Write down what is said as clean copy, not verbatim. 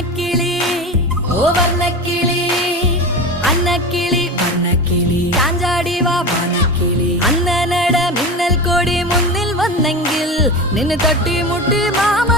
അന്നക്കിളി ഓ വർണ്ണക്കിളി അന്നക്കിളി വർണ്ണക്കിളി ചാഞ്ചാടി വാ വാനക്കിളി അന്നനട മിന്നൽ കൊടി മുന്നിൽ വന്നെങ്കിൽ നിന്നെ തട്ടി മുട്ടി മാമ